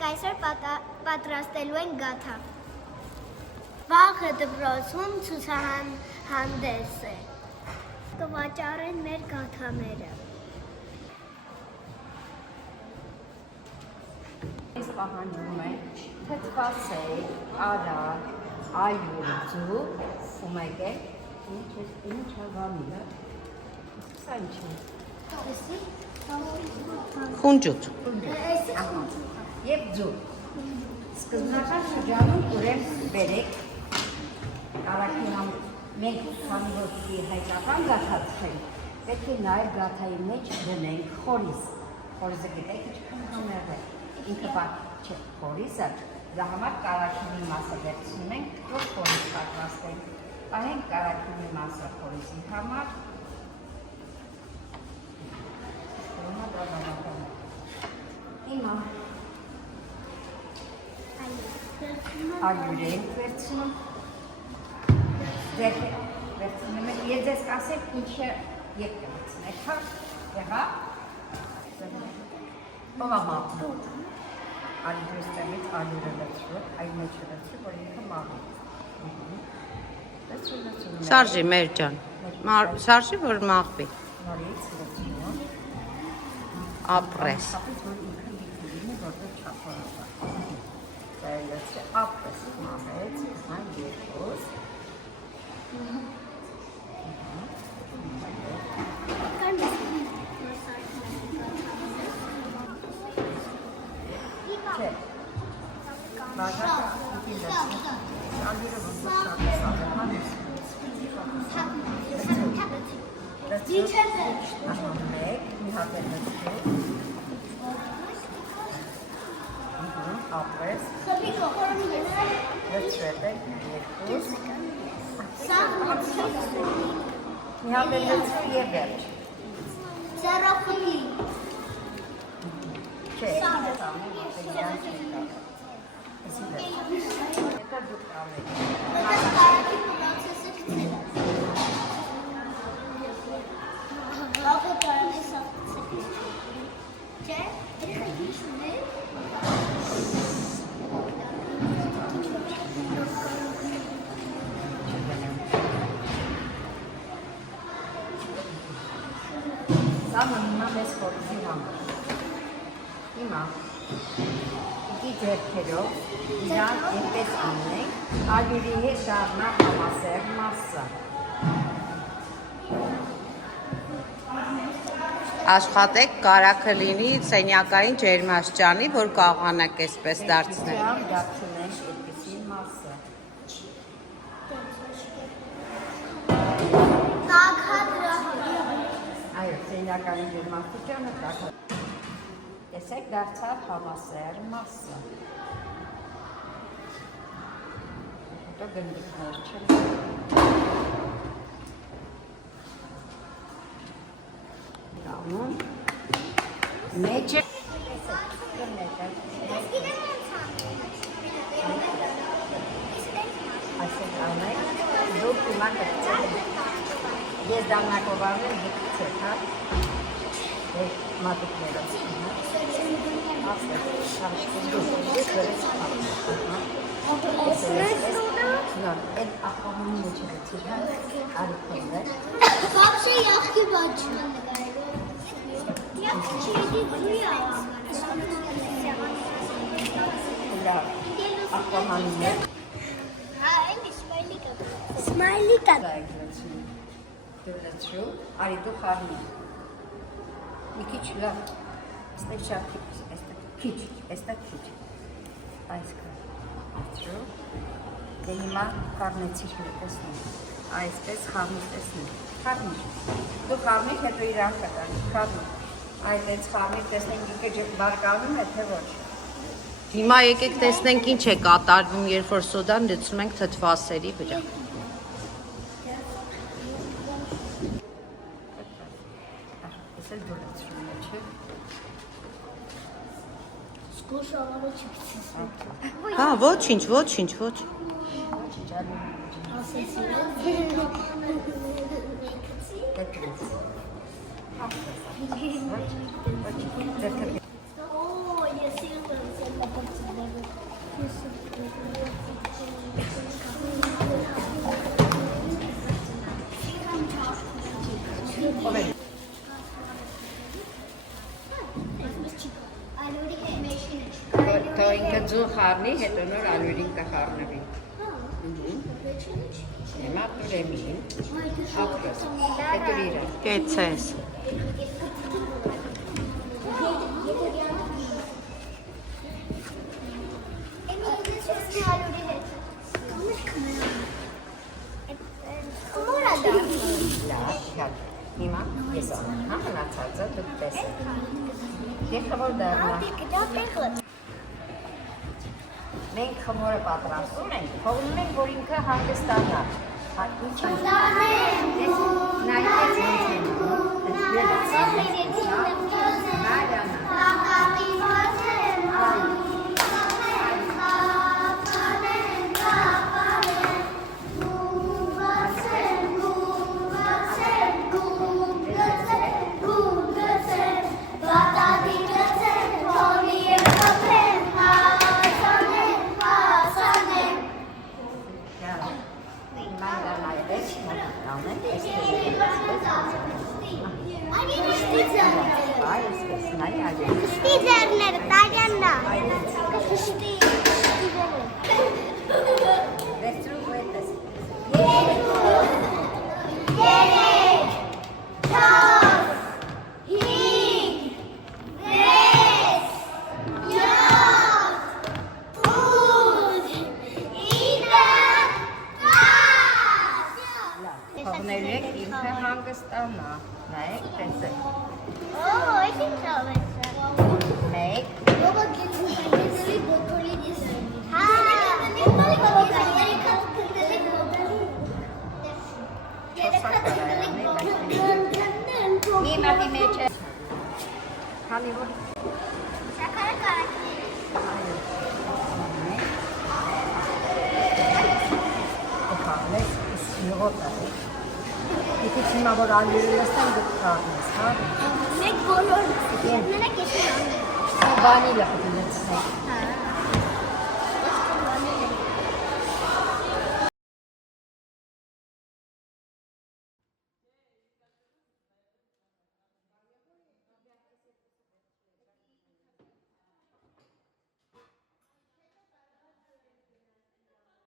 Մենք այսօր պատրաստելու ենք գաթա։ Վաղը դպրոցում ցուցահանդես է։ Կվաճառեն մեր գաթաները։ Այս պահանջում է թթվասեր, արար, այուրձու, ումեկ է, ինչ հավամիլը, սա ինչ է։ Խունջուտ։ Եվ ձու։ Սկզբնական շրջանում ուրեմն բերեք, կարակինամ մենք քանի որ հայկական գաթացրենք, պետք է նաև գաթայի մեջ դնենք խորիս։ Խորիսը գիտեք ինչքան համեղ է, ինքը բակ չէ խորիսը, դրա համար կարակինի մասը վերցնում ենք, որ խորիս պատրաստենք, պահենք կարակինի մասը խորիսի համար, հիմա այյուր ենք վերցնում, վերցնում ենք, ես ձեզ կասեմ ինչը եկ կվեցնեք, հա, եղա, ով ամապնում, այդուստեղից այյուրը լծրում, այ մեջը լծրում, որ ինքը մաղում, Սարժի մեր ջան, սարժի որ մաղվի, նորից լծրում, ապրես, ապրես մաղեց, հան երկոս, չէ, բաժակը ինքի լծրում, ալիրը ոնց շարը սաղը մեկ, մի հատ է լծրում, ապրես, լծրել ենք, երկուս, մի հատ է լծրում և վերջ, չէ, Սա մնումա մեզ խորիզի համար, հիմա իգի ձերքերով իրան ենպես անենք, ալյուրի հետ դարնա համասեր մասը, աշխատեք կարակը լինի սենյակային ջերմաստիճանի, որ կարողանաք այսպես դարձնել, դարձնենք այդպիսի մասը, այո, սենյակային ջերմաստիճանը տակը, տեսեք դարձավ համասեր մասը, հետո գնդիկներ չեն, դանում, մեջը, այսեք անեք, դուք հիմա կրծեք, ես դամնակովարն եմ դուքցեք, հա, մատուկներով, ասեք, շարշկին դուք, ես գրեց այդ ախողունի մեջ էցիր, հա, արիքով է, Բաբշե յախքի բաչ լավ, ախողանին է, Հա, ենք Սմայլի կա դրեցրու, արի դու խարնի, մի քիչ լավ, այստեղ շատ քիչ, այստեղ քիչ, այսքան, դրեցրու, դե հիմա խարնեցիր մի տեսնի, այսպես խարնի տեսնի, խարնի, դու խարնի հետո իրան կտանի, խարնի, այդպես խարնի տեսնենք ինքը բարկանում է, թե ոչ, հիմա եկեք տեսնենք ինչ է կատարվում, երբ որ սոդան լցնում ենք թթվասերի վրա, ես էլ դուրեցրում է, չէ, Գոշավարը չկցիսում հա, ոչինչ, ոչինչ, Դե Օ, ես եղել եմ ինքը ձու խառնի, հետո նոր ալյուրին կխառնվի։ Հիմա տուրեմին, ապրես, հետո իրը։ Կեցես։ Լավ, հիմա ես անեմ, հա, մնացածը դուք տեսեք։ Եվ խմոր դառնա։ Մենք խմորը պատրաստում ենք, թողնում ենք, որ ինքը հանգստանա։ Ինչ է։ Նայեք ինչ է Թողներեք ինքը հանգստանա, նայեք, տեսեք։ Մեկ, մի մատի մեջ է, հանի որ Եթե հիմա որ ալյուրը լսեմ դուք խառնես, հա։ Մեկ բոլոր։ Մենակ ես եմ անում։ Վանիլը պետք է լցնեք։ Հա։